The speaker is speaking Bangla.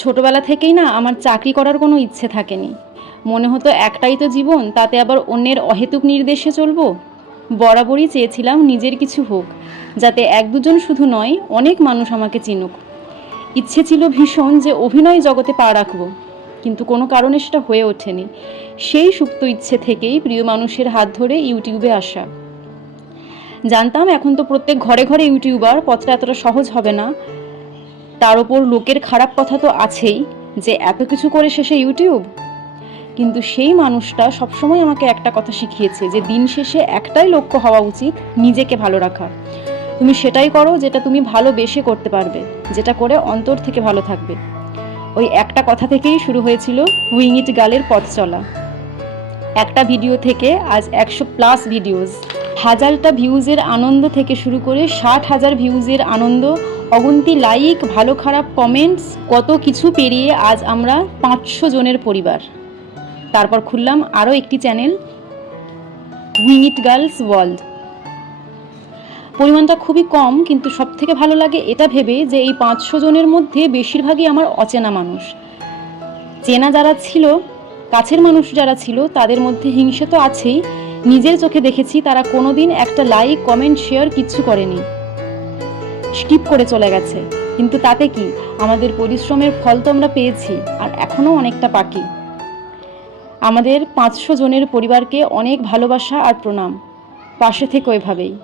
ছোটবেলা থেকেই না আমার চাকরি করার কোনো ইচ্ছে থাকেনি। মনে হতো একটাই তো জীবন, তাতে আবার অন্যের অহেতুক নির্দেশে চলবো। বরাবরই চেয়েছিলাম নিজের কিছু হোক, যাতে এক দুজন শুধু নয়, অনেক মানুষ আমাকে চিনুক। ইচ্ছে ছিল ভীষণ যে অভিনয় জগতে পা রাখবো, কিন্তু কোনো কারণে সেটা হয়ে ওঠেনি। সেই সুপ্ত ইচ্ছে থেকেই প্রিয় মানুষের হাত ধরে ইউটিউবে আসা। জানতাম এখন তো প্রত্যেক ঘরে ঘরে ইউটিউবার, পথটা এতটা সহজ হবে না। তার ওপর লোকের খারাপ কথা তো আছেই, যে এত কিছু করে শেষে ইউটিউব। কিন্তু সেই মানুষটা সবসময় আমাকে একটা কথা শিখিয়েছে, যে দিন শেষে একটাই লক্ষ্য হওয়া উচিত, নিজেকে ভালো রাখা। তুমি সেটাই করো যেটা তুমি ভালোবেসে করতে পারবে, যেটা করে অন্তর থেকে ভালো থাকবে। ওই একটা কথা থেকেই শুরু হয়েছিল উইং ইট গার্লের পথ চলা। একটা ভিডিও থেকে আজ 100+ ভিডিওস, হাজারটা ভিউজের আনন্দ থেকে শুরু করে 60,000 ভিউজের আনন্দ, অগুন্তি লাইক, ভালো খারাপ কমেন্টস, কত কিছু পেরিয়ে আজ আমরা 500 জনের পরিবার। তারপর খুললাম আরও একটি চ্যানেল, উইং ইট গার্লস ওয়ার্ল্ড। পরিমাণটা খুবই কম, কিন্তু সব থেকে ভালো লাগে এটা ভেবে যে এই 500 জনের মধ্যে বেশিরভাগই আমার অচেনা মানুষ। চেনা যারা ছিল, কাছের মানুষ যারা ছিল, তাদের মধ্যে হিংসে তো আছেই। নিজের চোখে দেখেছি তারা কোনোদিন একটা লাইক কমেন্ট শেয়ার কিচ্ছু করেনি, স্কিপ করে চলে গেছে। কিন্তু তাতে কি, আমাদের পরিশ্রমের ফল তো আমরা পেয়েছি, আর এখনও অনেকটা বাকি। আমাদের 500 জনের পরিবারকে অনেক ভালোবাসা আর প্রণাম। পাশে থেকো এভাবেই।